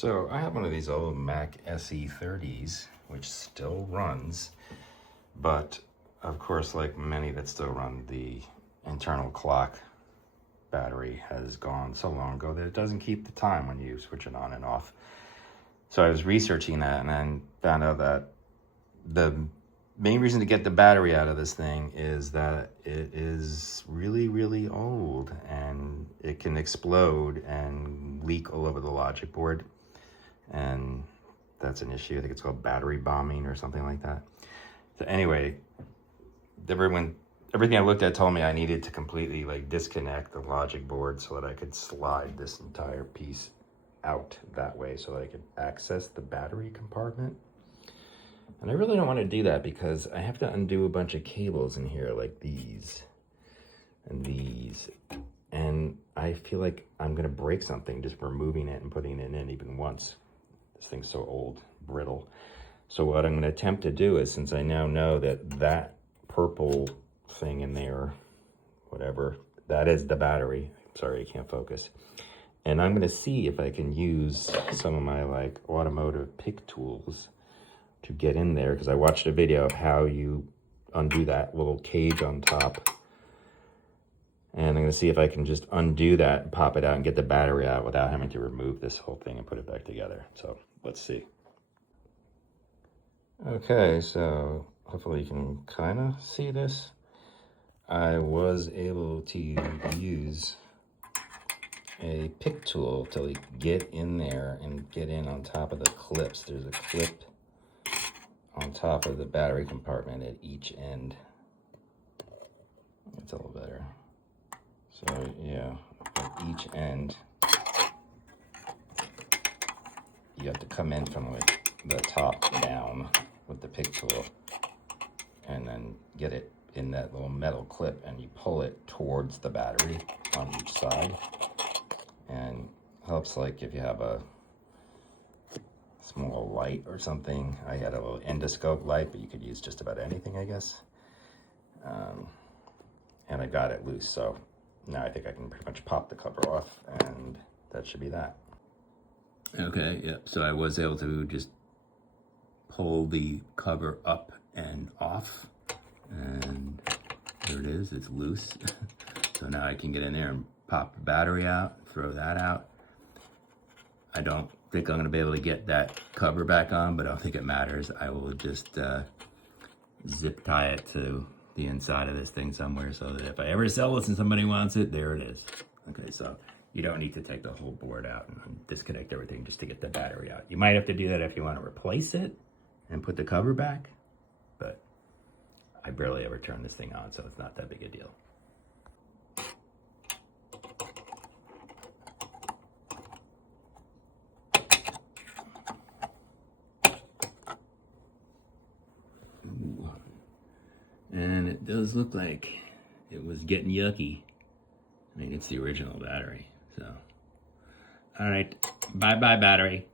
So I have one of these old Mac SE30s, which still runs, but of course, like many that still run, the internal clock battery has gone so long ago that it doesn't keep the time when you switch it on and off. So I was researching that and then found out that the main reason to get the battery out of this thing is that it is really, really old and it can explode and leak all over the logic board. And that's an issue. I think it's called battery bombing or something like that. So anyway, everything I looked at told me I needed to completely disconnect the logic board so that I could slide this entire piece out that way so that I could access the battery compartment. And I really don't want to do that because I have to undo a bunch of cables in here like these and these. And I feel like I'm going to break something just removing it and putting it in even once. This thing's so old, brittle. So what I'm going to attempt to do is, since I now know that that purple thing in there, whatever, that is the battery. Sorry, I can't focus. And I'm going to see if I can use some of my automotive pick tools to get in there, because I watched a video of how you undo that little cage on top. And I'm going to see if I can just undo that and pop it out and get the battery out without having to remove this whole thing and put it back together. So let's see. Okay, so hopefully you can kind of see this. I was able to use a pick tool to get in there and get in on top of the clips. There's a clip on top of the battery compartment at each end. It's a little better. So yeah, at each end, you have to come in from the top down with the pick tool and then get it in that little metal clip, and you pull it towards the battery on each side. And helps if you have a small light or something. I had a little endoscope light, but you could use just about anything, I guess. And I got it loose, so now I think I can pretty much pop the cover off, and that should be that. Okay, yeah, so I was able to just pull the cover up and off, and there it is, it's loose. So now I can get in there and pop the battery out, throw that out. I don't think I'm gonna be able to get that cover back on, but I don't think it matters. I will just zip tie it to the inside of this thing somewhere so that if I ever sell this and somebody wants it, there it is. Okay, so you don't need to take the whole board out and disconnect everything just to get the battery out. You might have to do that if you want to replace it and put the cover back, but I barely ever turn this thing on, so it's not that big a deal. And it does look like it was getting yucky. I mean, it's the original battery, so. All right, bye-bye battery.